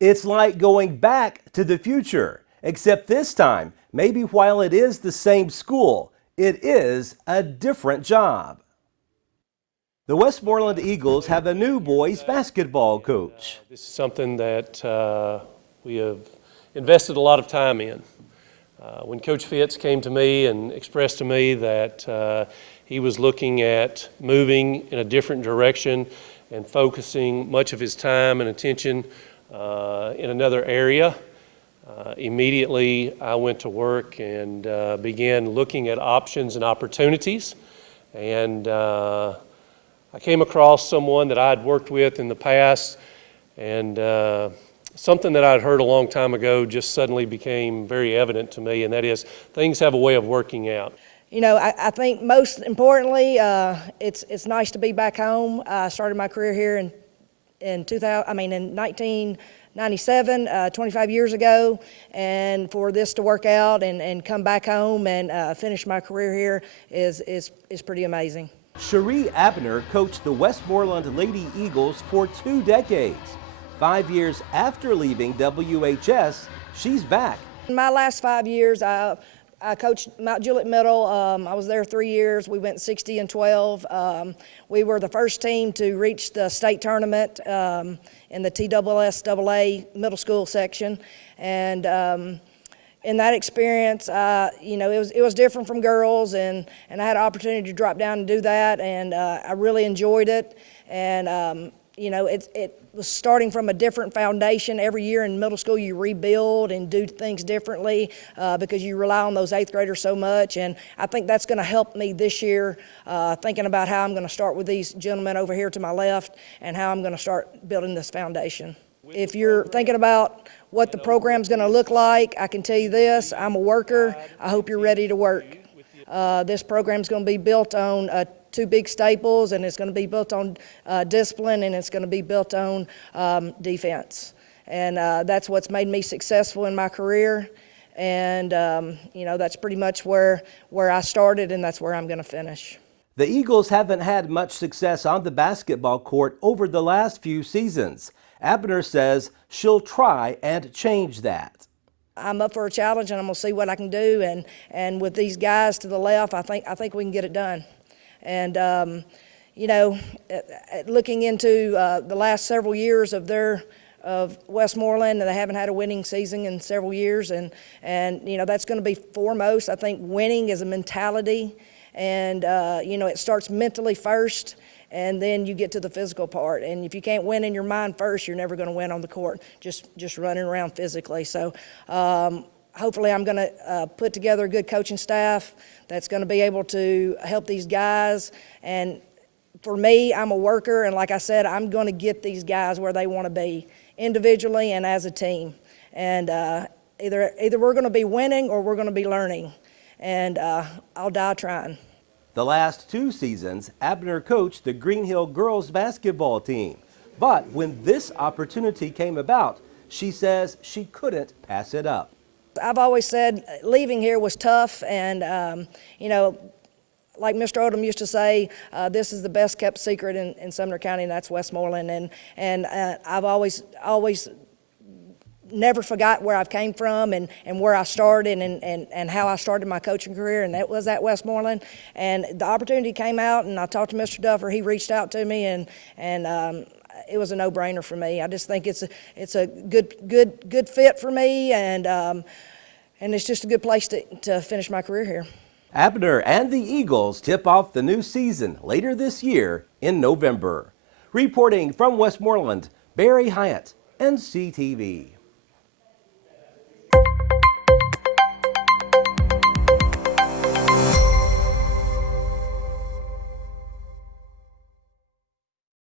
It's like going back to the future, except this time, maybe while it is the same school, it is a different job. The Westmoreland Eagles have a new boys basketball coach. This is something that we have invested a lot of time in. When Coach Fitz came to me and expressed to me that he was looking at moving in a different direction and focusing much of his time and attention in another area, immediately I went to work and began looking at options and opportunities. And I came across someone that I'd worked with in the past, and something that I'd heard a long time ago just suddenly became very evident to me, and that is things have a way of working out. You know, I think most importantly, it's nice to be back home. I started my career here in 1997, 25 years ago, and for this to work out and come back home and finish my career here is pretty amazing. Cherie Abner coached the Westmoreland Lady Eagles for 2 decades. 5 years after leaving WHS, she's back. In my last 5 years, I coached Mount Juliet Middle. I was there 3 years. We went 60-12. We were the first team to reach the state tournament in the TSSAA middle school section, and in that experience, you know, it was different from girls, and I had an opportunity to drop down and do that, and I really enjoyed it. And you know, it was starting from a different foundation. Every year in middle school, you rebuild and do things differently because you rely on those 8th graders so much. And I think that's going to help me this year, thinking about how I'm going to start with these gentlemen over here to my left and how I'm going to start building this foundation. If you're thinking about what the program's going to look like, I can tell you this: I'm a worker. I hope you're ready to work. This program's going to be built on 2 big staples, and it's going to be built on discipline, and it's going to be built on defense. And that's what's made me successful in my career. And you know, that's pretty much where I started, and that's where I'm going to finish. The Eagles haven't had much success on the basketball court over the last few seasons. Abner says she'll try and change that. I'm up for a challenge, and I'm going to see what I can do. And with these guys to the left, I think we can get it done. And you know, looking into the last several years of Westmoreland, they haven't had a winning season in several years, and you know, that's going to be foremost. I think winning is a mentality, and you know, it starts mentally first, and then you get to the physical part. And if you can't win in your mind first, you're never going to win on the court, just running around physically. So hopefully I'm going to put together a good coaching staff that's going to be able to help these guys. And for me, I'm a worker, and like I said, I'm going to get these guys where they want to be, individually and as a team. And either we're going to be winning or we're going to be learning. And I'll die trying. The last 2 seasons, Abner coached the Green Hill girls basketball team. But when this opportunity came about, she says she couldn't pass it up. I've always said leaving here was tough, and you know, like Mr. Odom used to say, this is the best kept secret in Sumner County, and that's Westmoreland. And I've always never forgot where I've came from and where I started and how I started my coaching career, and that was at Westmoreland. And the opportunity came out, and I talked to Mr. Duffer. He reached out to me, and it was a no-brainer for me. I just think it's a good fit for me, and it's just a good place to finish my career here. Abner and the Eagles tip off the new season later this year in November. Reporting from Westmoreland, Barry Hyatt, NCTV.